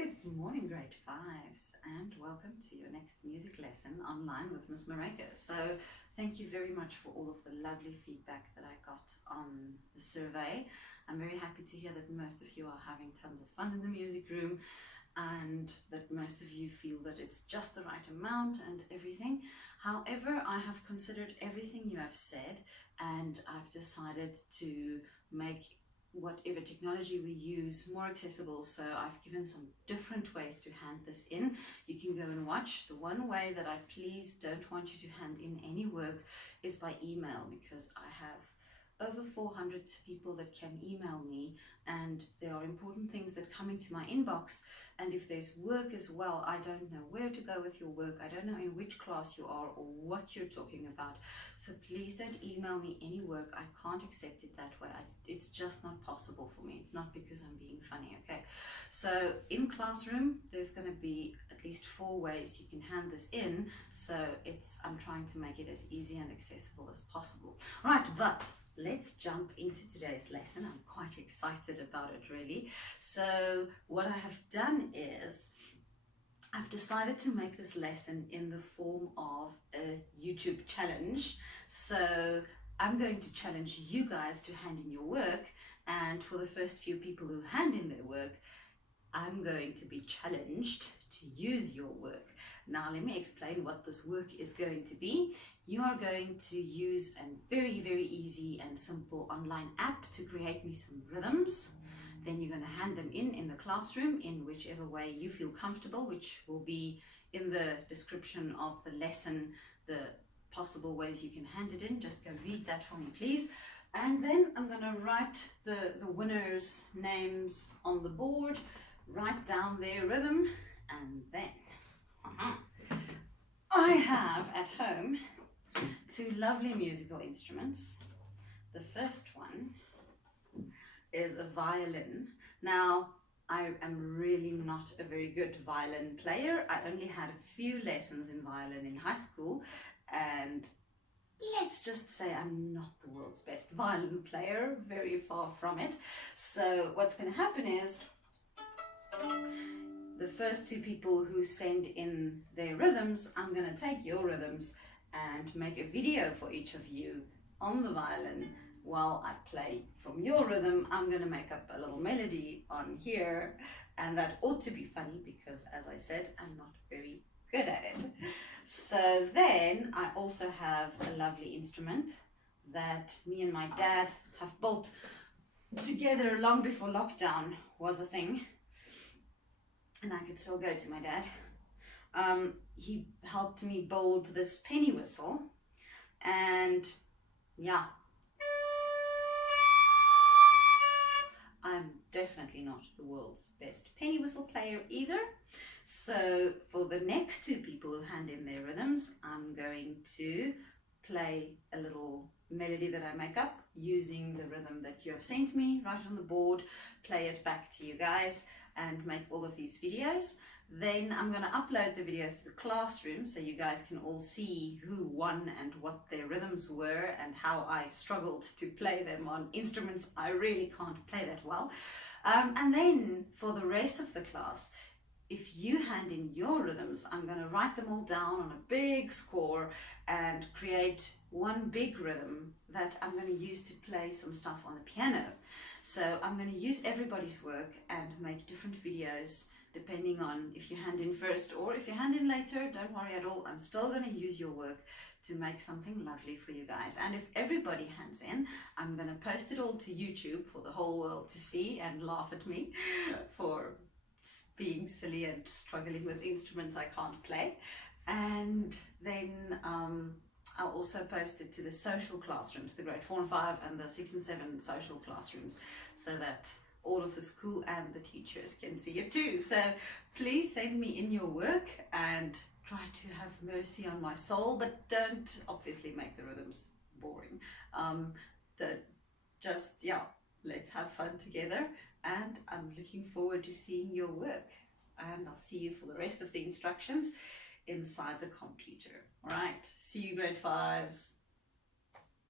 Good morning, grade fives, and welcome to your next music lesson online with Miss Mareka. So thank you very much for all of the lovely feedback that I got on the survey. I'm very happy to hear that most of you are having tons of fun in the music room and that most of you feel that it's just the right amount and everything. However, I have considered everything you have said and I've decided to make whatever technology we use more accessible. So I've given some different ways to hand this in. You can go and watch. The one way that I please don't want you to hand in any work is by email, because I have over 400 people that can email me, and there are important things that come into my inbox, and if there's work as well, I don't know where to go with your work. I don't know in which class you are or what you're talking about. So please don't email me any work. I can't accept it that way. It's just not possible for me. It's not because I'm being funny, okay? So in Classroom, there's going to be at least 4 ways you can hand this in. So I'm trying to make it as easy and accessible as possible. Right, but let's jump into today's lesson. I'm quite excited about it, really. So what I have done is I've decided to make this lesson in the form of a YouTube challenge. So I'm going to challenge you guys to hand in your work, and for the first few people who hand in their work, I'm going to be challenged to use your work. Now let me explain what this work is going to be. You are going to use a very, very easy and simple online app to create me some rhythms. Then you're going to hand them in the classroom in whichever way you feel comfortable, which will be in the description of the lesson, the possible ways you can hand it in. Just go read that for me, please. And then I'm going to write the winners' names on the board, write down their rhythm, and then I have at home 2 lovely musical instruments. The first one is a violin. Now, I am really not a very good violin player. I only had a few lessons in violin in high school, and let's just say I'm not the world's best violin player, very far from it. So what's going to happen is the first 2 people who send in their rhythms, I'm going to take your rhythms and make a video for each of you on the violin while I play from your rhythm. I'm going to make up a little melody on here, and that ought to be funny because, as I said, I'm not very good at it. So then I also have a lovely instrument that me and my dad have built together long before lockdown was a thing, and I could still go to my dad. He helped me build this penny whistle, and yeah, I'm definitely not the world's best penny whistle player either. So for the next 2 people who hand in their rhythms, I'm going to play a little melody that I make up using the rhythm that you have sent me right on the board, play it back to you guys, and make all of these videos. Then I'm going to upload the videos to the classroom so you guys can all see who won and what their rhythms were and how I struggled to play them on instruments I really can't play that well. And then for the rest of the class, if you hand in your rhythms, I'm going to write them all down on a big score and create one big rhythm that I'm going to use to play some stuff on the piano. So I'm going to use everybody's work and make different videos depending on if you hand in first or if you hand in later. Don't worry at all. I'm still going to use your work to make something lovely for you guys. And if everybody hands in, I'm going to post it all to YouTube for the whole world to see and laugh at me for being silly and struggling with instruments I can't play. And then I'll also post it to the social classrooms, the grade 4 and 5 and the 6 and 7 social classrooms, so that all of the school and the teachers can see it too. So please send me in your work and try to have mercy on my soul, but don't obviously make the rhythms boring. Let's have fun together, and I'm looking forward to seeing your work, and I'll see you for the rest of the instructions inside the computer. All right, see you grade 5s.